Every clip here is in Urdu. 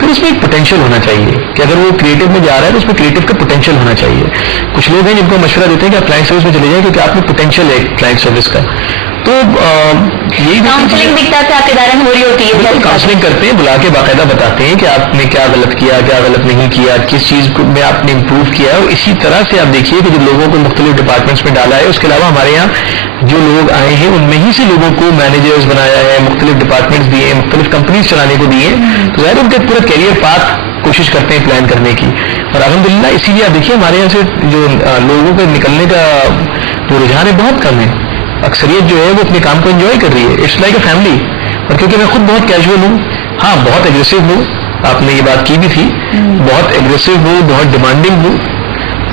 پھر اس میں ایک پوٹینشیل ہونا چاہیے کہ اگر وہ کریٹو میں جا رہا ہے تو اس میں کریٹو کا پوٹینشیل ہونا چاہیے. کچھ لوگ ہیں جن کو مشورہ دیتے ہیں کہ آپ کلائنٹ سروس میں چلے جائیں کیونکہ آپ میں پوٹینشیل ہے کلائنٹ سروس کا. تو یہی کاؤنسلنگ بھی آپ کے دائرے میں ہو رہی ہوتی ہے. کاؤنسلنگ کرتے ہیں, بلا کے باقاعدہ بتاتے ہیں کہ آپ نے کیا غلط کیا, کیا غلط نہیں کیا, کس چیز میں آپ نے امپروو کیا ہے. اور اسی طرح سے آپ دیکھیے کہ جو لوگوں کو مختلف ڈپارٹمنٹس میں ڈالا ہے, اس کے علاوہ ہمارے یہاں جو لوگ آئے ہیں ان میں ہی سے لوگوں کو مینیجرز بنایا ہے, مختلف ڈپارٹمنٹس دیے ہیں, مختلف کمپنیز چلانے کو دیے ہیں. تو ظاہر ان کے پورا کیریئر پاتھ کوشش کرتے ہیں پلان کرنے کی. اور الحمدللہ اسی لیے آپ دیکھیے ہمارے یہاں سے جو لوگوں کے نکلنے کا جو رجحان ہے بہت کم ہے. اکثریت جو ہے وہ اپنے کام کو انجوائے کر رہی ہے. It's like a family. اور کیونکہ میں خود بہت کیجول ہوں, ہاں بہت ایگریسو ہوں, آپ نے یہ بات کی بھی تھی, بہت ایگریسو ہوں, بہت ڈیمانڈنگ ہوں.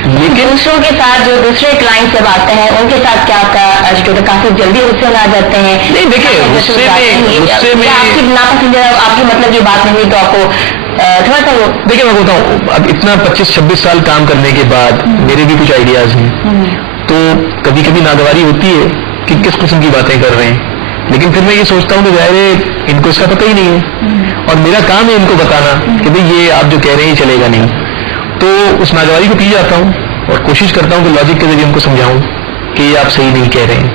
لیکن دوسروں کے ساتھ جو دوسرے کلائنٹ جب آتے ہیں ان کے ساتھ کیا آپ کا ایٹیٹیوڈ ہے؟ کافی جلدی غصے میں آ جاتے ہیں؟ نہیں دیکھیے غصے میں آپ کی ناپسندیدہ آپ کی مطلب یہ بات نہیں ہوئی تو آپ کو تھوڑا سا وہ دیکھیے میں بولتا ہوں اب اتنا 25-26 سال کام کرنے کے بعد میرے بھی کچھ آئیڈیاز ہیں, تو کبھی کبھی ناگواری ہوتی ہے کہ کس قسم کی باتیں کر رہے ہیں. لیکن پھر میں یہ سوچتا ہوں کہ ظاہر ہے ان کو اس کا پتہ ہی نہیں ہے, اور میرا کام ہے ان کو بتانا کہ بھئی یہ آپ جو کہہ رہے ہیں چلے گا نہیں. تو اس ناگواری کو پی جاتا ہوں اور کوشش کرتا ہوں کہ لاجک کے ذریعے ان کو سمجھاؤں کہ یہ آپ صحیح نہیں کہہ رہے ہیں.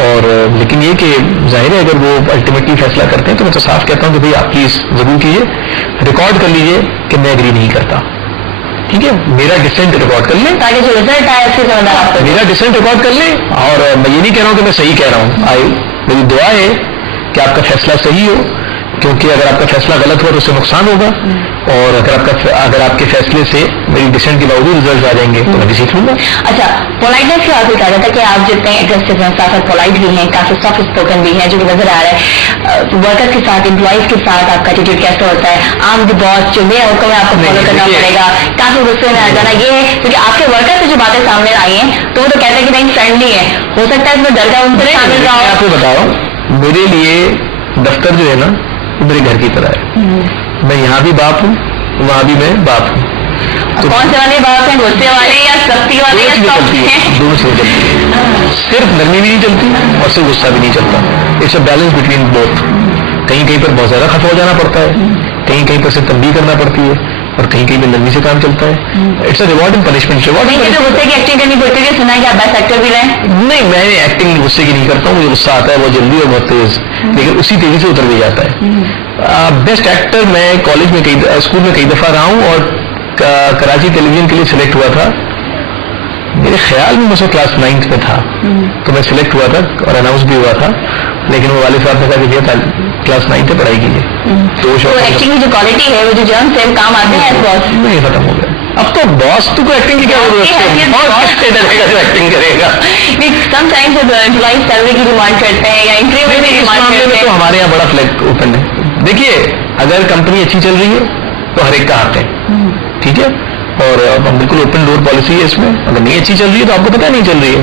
اور لیکن یہ کہ ظاہر ہے اگر وہ الٹیمیٹلی فیصلہ کرتے ہیں تو میں تو صاف کہتا ہوں کہ بھئی آپ پلیز ضرور کیجیے, ریکارڈ کر لیجیے کہ میں ایگری نہیں کرتا, ٹھیک ہے, میرا ڈسینٹ ریکارڈ کر لیں, تاکہ جو رزلٹ آئے اس سے سمجھدار آپ کو. میرا ڈسینٹ ریکارڈ کر لیں. اور میں یہ نہیں کہہ رہا ہوں کہ میں صحیح کہہ رہا ہوں, میری دعا ہے کہ آپ کا فیصلہ صحیح ہو, کیونکہ اگر آپ کا فیصلہ غلط ہوا تو اس سے نقصان ہوگا, اور اگر آپ کے فیصلے سے میری ڈسینٹ کے باوجود ریزلٹ آ جائیں گے تو میں بھی سیکھ لوں گا. اچھا, پولائٹنس کی بات کہا جاتا ہے کہ آپ جتنے ایگریسو ہیں, ساتھ ساتھ پولائٹ بھی ہیں, کافی سافٹ اسپوکن بھی ہیں, جو کہ نظر آ رہا ہے. ورکر کے ساتھ, امپلائیز کے ساتھ آپ کا ایٹیٹیوڈ کیسا ہوتا ہے؟ عام دی باس جو میرا حکم ہے آپ کو فالو کرنا پڑے گا, کافی غصے میں آ جانا, یہ ہے کیونکہ آپ کے ورکر سے جو باتیں سامنے آئی ہیں تو وہ تو کہتے ہیں کہ نہیں فرینڈلی ہے, ہو سکتا ہے اس میں ڈر کا ان سے شامل رہا ہو. آپ کو بتاؤ, میرے لیے دفتر جو ہے نا میرے گھر کی طرح ہے. میں یہاں بھی باپ ہوں, وہاں بھی میں باپ ہوں. کون سے والے باپ ہیں, غصے والے یا سختی والے یا سافٹ ہیں؟ دونوں چیزیں چلتی ہے, صرف نرمی بھی نہیں چلتی اور صرف غصہ بھی نہیں چلتا. It's a balance between both. کہیں کہیں پر بہت زیادہ خفا ہو جانا پڑتا ہے, کہیں کہیں پر سے تنبیہ کرنا پڑتی ہے, اور کہیں کہیں پہ نرمی سے کام چلتا ہے. It's a reward and punishment. غصے کی ایکٹنگ کرنی پڑتی ہے, سنا ہے کہ آپ بیسٹ ایکٹر بھی رہے. نہیں, میں ایکٹنگ غصے کی نہیں کرتا ہوں, مجھے غصہ آتا ہے بہت جلدی اور بہت تیز, لیکن اسی تیزی سے اتر بھی جاتا ہے. بیسٹ ایکٹر میں کالج میں اسکول میں کئی دفعہ رہا ہوں, اور کراچی ٹیلی ویژن کے لیے سلیکٹ ہوا تھا. میرے خیال میں مجھے کلاس 9 میں تھا تو میں سلیکٹ ہوا تھا اور اناؤنس بھی ہوا تھا, لیکن وہ والد صاحب نے کہا کہ کلاس 9 سے پڑھائی کیجیے. تو ایکٹنگ کی جو کوالٹی ہے وہ جو جرم سے کام آتے ہیں نہیں ختم ہو گیا. اب تو باس تو کو ایکٹنگ کی کیا ضرورت ہے, جو ایکٹنگ کرے گا. سم ٹائمز امپلائیز سیلری کی ڈیمانڈ کرتے ہیں یا انٹرویو کی ڈیمانڈ کرتے ہیں. تو ہمارے یہاں بڑا فلیگ اوپن ہے. دیکھیے اگر کمپنی اچھی چل رہی ہے تو ہر ایک کا حق ہے, ٹھیک ہے, اور بالکل اوپن ڈور پالیسی ہے اس میں. اگر نہیں اچھی چل رہی ہے تو آپ کو پتہ نہیں چل رہی ہے.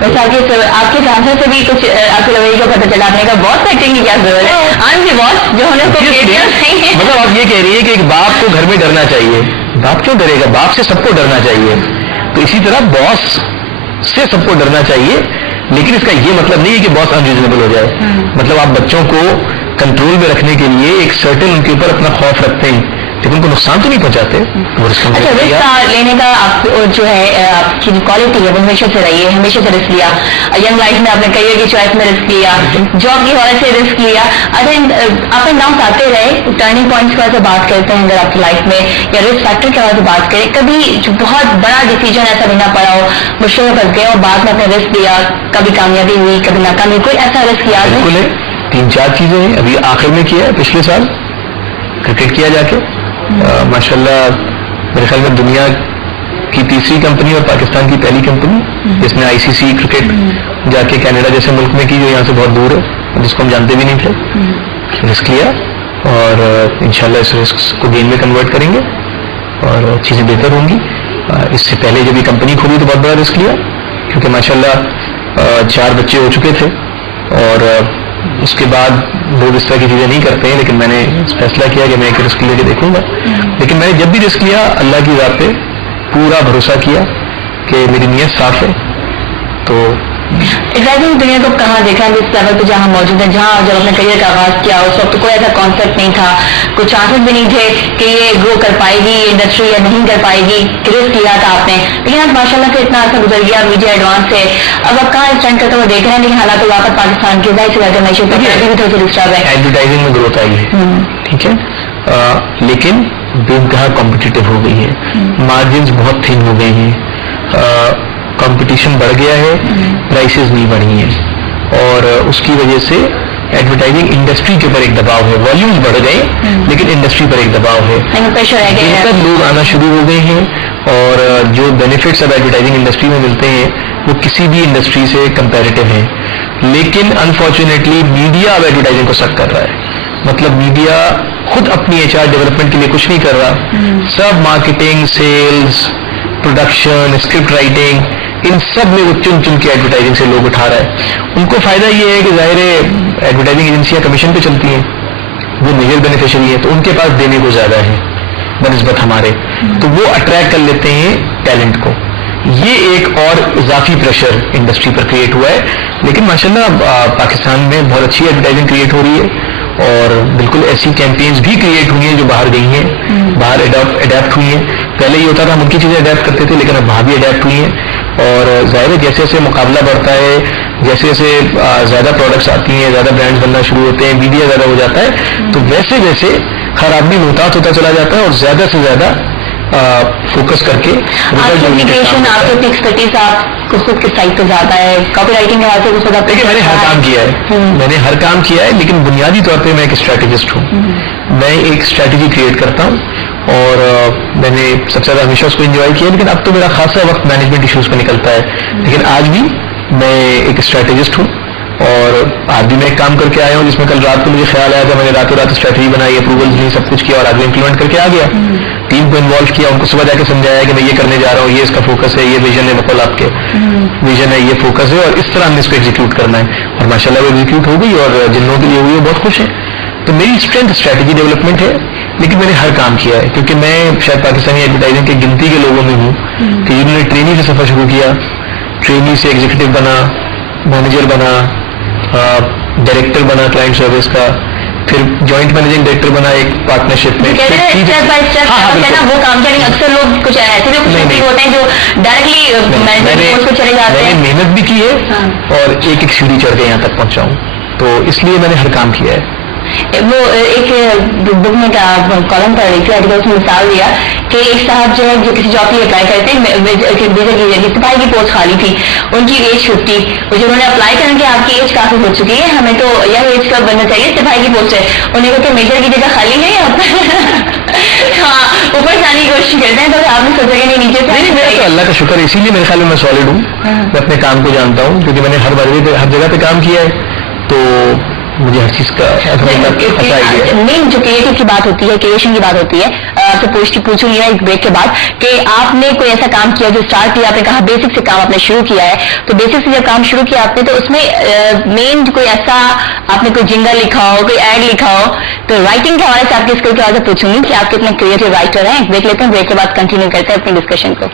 ویسے آپ کے ٹرانسفر سے بھی کچھ آپ کے رویے کو پتہ چلا, آپ نے کہا باس ایکٹنگ کی کیا ضرورت ہے, آن دی باس جو ہونے کو مطلب آپ یہ کہہ رہی ہے کہ ایک باپ کو گھر میں ڈرنا چاہیے. باپ کیوں ڈرے گا, باپ سے سب کو ڈرنا چاہیے. تو اسی طرح باس سے سب کو ڈرنا چاہیے, لیکن اس کا یہ مطلب نہیں ہے کہ باس انریزنیبل ہو جائے. مطلب آپ بچوں کو کنٹرول میں رکھنے کے لیے ایک سرٹن ان کے اوپر اپنا خوف رکھتے ہیں, لیکن ان کو نقصان تو نہیں پہنچاتے. اچھا, رسک لینے کا آپ جو ہے آپ کی جو کوالٹی ہے وہ ہمیشہ سے رہی ہے, ہمیشہ سے رسک لیا. ینگ لائف میں آپ نے کیریئر کی چوائس میں رسک لیا, جاب کی حوالے سے رسک لیا. اپ اینڈ ڈاؤن آتے رہے. ٹرننگ پوائنٹس کے بارے سے بات کرتے ہیں اگر آپ کی لائف میں, یا رسک فیکٹر کے بارے سے بات کریں, کبھی جو بہت بڑا ڈیسیجن ایسا لینا پڑا ہو, مشکل میں پھنس گئے اور بعد میں اپنے رسک لیا, کبھی کامیابی ہوئی کبھی ناکامی, کوئی ایسا رسک یاد ہے؟ بالکل ہے, 3-4 چیزیں ہیں. ابھی آخر میں کیا ہے, پچھلے سال کرکٹ کیا جا کے, ماشاءاللہ میرے خیال میں دنیا کی تیسری کمپنی اور پاکستان کی پہلی کمپنی جس نے ICC کرکٹ جا کے کینیڈا جیسے ملک میں کی, جو یہاں سے بہت دور ہے, جس کو ہم جانتے بھی نہیں تھے. رسک لیا اور انشاءاللہ اس رسک کو گین میں کنورٹ کریں گے اور چیزیں بہتر ہوں گی. اس سے پہلے جب یہ کمپنی کھولی تو بہت بڑا رسک لیا, کیونکہ ماشاءاللہ 4 بچے ہو چکے تھے, اور اس کے بعد لوگ اس طرح کی چیزیں نہیں کرتے ہیں, لیکن میں نے فیصلہ کیا کہ میں ایک رسک لے کے دیکھوں گا. لیکن میں نے جب بھی رسک لیا اللہ کی ذات پہ پورا بھروسہ کیا کہ میری نیت صاف ہے, تو ایڈورٹائزنگ دنیا کو کہاں دیکھا ہے اس لیول پہ جہاں موجود ہیں, جہاں جب اپنے کریئر کا آغاز کیا اس وقت کوئی ایسا کانسیپٹ نہیں تھا, کوئی چانسز بھی نہیں تھے کہ یہ گرو کر پائے گی یہ انڈسٹری یا نہیں کر پائے گی, رسک لیا تھا آپ نے, لیکن آج ماشاء اللہ سے اتنا عرصہ گزر گیا, میڈیا ایڈوانس ہے, اب آپ کہاں اسٹینڈ کرتے ہوئے دیکھ رہے ہیں, لیکن حالات واقع پاکستان کے ظاہر سے زیادہ معیشت بھی تھوڑی سی ڈسٹرب ہے. ایڈورٹائزنگ میں گروتھ آئی ہے, ٹھیک ہے, لیکن بے انتہا کمپٹیٹو ہو گئی ہے, مارجنز بہت تھن ہو گئے ہیں, کمپٹیشن بڑھ گیا ہے, پرائسز نہیں بڑھی ہیں, اور اس کی وجہ سے ایڈورٹائزنگ انڈسٹری کے اوپر ایک دباؤ ہے, والیومز بڑھ گئے لیکن انڈسٹری پر ایک دباؤ ہے, بہتر لوگ آنا شروع ہو گئے ہیں, اور جو بینیفٹس اب ایڈورٹائزنگ انڈسٹری میں ملتے ہیں وہ کسی بھی انڈسٹری سے کمپیریٹو ہیں, لیکن انفارچونیٹلی میڈیا اب ایڈورٹائزنگ کو سک کر رہا ہے. مطلب میڈیا خود اپنی ایچ آر ڈیولپمنٹ کے لیے کچھ نہیں کر رہا, سب marketing, sales, production, script writing, ان سب میں وہ چن چن کے ایڈورٹائزنگ سے لوگ اٹھا رہا ہے. ان کو فائدہ یہ ہے کہ ظاہر ہے ایڈورٹائزنگ ایجنسیاں کمیشن پہ چلتی ہیں, وہ میجر بینیفیشری ہیں, تو ان کے پاس دینے کو زیادہ ہے بنسبت ہمارے, تو وہ اٹریکٹ کر لیتے ہیں ٹیلنٹ کو. یہ ایک اور اضافی پریشر انڈسٹری پر کریٹ ہوا ہے, لیکن ماشاءاللہ پاکستان میں بہت اچھی ایڈورٹائزنگ کریٹ ہو رہی ہے, اور بالکل ایسی کیمپینز بھی کریٹ ہوئی ہیں جو باہر گئی ہیں, باہر اڈیپٹ ہوئی ہیں. پہلے یہ ہوتا تھا ہم ان کی چیزیں اڈیپٹ کرتے تھے, لیکن اب وہاں بھی اڈیپٹ ہوئی ہیں, اور ظاہر ہے جیسے جیسے مقابلہ بڑھتا ہے, جیسے جیسے زیادہ پروڈکٹس آتی ہیں, زیادہ برانڈز بننا شروع ہوتے ہیں, میڈیا زیادہ ہو جاتا ہے, تو ویسے ویسے ہر آدمی محتاط ہوتا چلا جاتا ہے, اور زیادہ سے زیادہ فوکس کر کے آپ کی اپلیکیشن, آپ کی ایکسپرٹیز آپ کو خود کے سائٹ پہ زیادہ ہے, کاپی رائٹنگ کے حوالے سے کچھ زیادہ. دیکھیے میں نے ہر کام کیا ہے, میں نے ہر کام کیا ہے, لیکن بنیادی طور پہ میں ایک اسٹریٹجسٹ ہوں. میں ایک اسٹریٹجی کریٹ کرتا ہوں, اور میں نے سب سے زیادہ ہمیشہ اس کو انجوائے کیا, لیکن اب تو میرا خاصا وقت مینجمنٹ ایشوز پہ نکلتا ہے, لیکن آج بھی میں ایک اسٹریٹجسٹ ہوں, اور آج بھی میں ایک کام کر کے آیا ہوں جس میں کل رات کو مجھے خیال آیا تھا, میں نے راتوں رات اسٹریٹجی بنائی, اپروولز لی, سب کچھ کیا, اور آج میں امپلیمنٹ کر کے آ گیا. ٹیم کو انوالو کیا, ان کو صبح جا کے سمجھایا کہ میں یہ کرنے جا رہا ہوں, یہ اس کا فوکس ہے, یہ ویژن ہے, بقول آپ کے ویژن ہے, یہ فوکس ہے, اور اس طرح ہم نے اس کو ایگزیکیوٹ کرنا ہے, اور ماشاءاللہ وہ ایگزیکیوٹ ہو گئی, اور جن لوگوں کے لیے ہوئی وہ بہت خوش ہیں. تو میری اسٹرینتھ اسٹریٹجی ڈیولپمنٹ ہے, لیکن میں نے ہر کام کیا ہے, کیونکہ میں شاید پاکستانی ایڈورٹائزنگ کی گنتی کے لوگوں میں ہوں کہ جنہوں نے ٹرینی سے سفر شروع کیا, ٹرینی سے ایگزیکٹو بنا, مینیجر بنا, ڈائریکٹر بنا کلائنٹ سروس کا, پھر جوائنٹ مینیجنگ ڈائریکٹر بنا ایک پارٹنرشپ میں. وہ کام کیا, اکثر لوگ کچھ ایسے بھی کچھ ہوتے ہیں جو ڈائریکٹلی چلے جاتے ہیں. میں نے محنت بھی کی ہے, اور ایک ایک سیڑھی چڑھ کے یہاں تک پہنچا ہوں, تو اس لیے میں نے ہر کام کیا ہے. وہ ایک بک میں کالم پڑھ رہی تھی, آرٹیکل اس میں مثال دیا کہ ایک صاحب جو ہے جو کسی جاب کے لیے اپلائی کرتے ہیں, سپاہی کی پوسٹ خالی تھی, ان کی ایج 50, اور جنہوں نے اپلائی کرنے کے آپ کی ایج کافی ہو چکی ہے, ہمیں تو یہ ایج کا بننا چاہیے, سپاہی کی پوسٹ ہے, انہیں کہا کہ میجر کی جگہ خالی ہے یہاں پر. ہاں اوپر سے آنے کی کوشش کرتے ہیں, تو آپ نے سوچا کہ نہیں نیچے سے. تو اللہ کا شکر ہے, اسی لیے میرے خیال میں سالڈ ہوں, میں اپنے کام کو جانتا ہوں, کیونکہ میں نے ہر جگہ پہ کام کیا ہے, تو مجھے ہر چیز کا مین جو کریٹو کی بات ہوتی ہے, کریشن کی بات ہوتی ہے, آپ سے پوچھوں گی ایک بریک کے بعد کہ آپ نے کوئی ایسا کام کیا جو اسٹارٹ کیا, آپ نے کہا بیسک سے کام آپ نے شروع کیا ہے, تو بیسک سے جب کام شروع کیا آپ نے, تو اس میں مین کوئی ایسا آپ نے کوئی جنگل لکھا ہو, کوئی ایڈ لکھا ہو, تو رائٹنگ کے حوالے سے آپ کی اسکل کے حوالے سے پوچھوں گی کہ آپ کتنے کریٹو رائٹر ہیں. دیکھ لیتے ہیں, بریک کے بعد کنٹینیو کرتے ہیں اپنی ڈسکشن کو.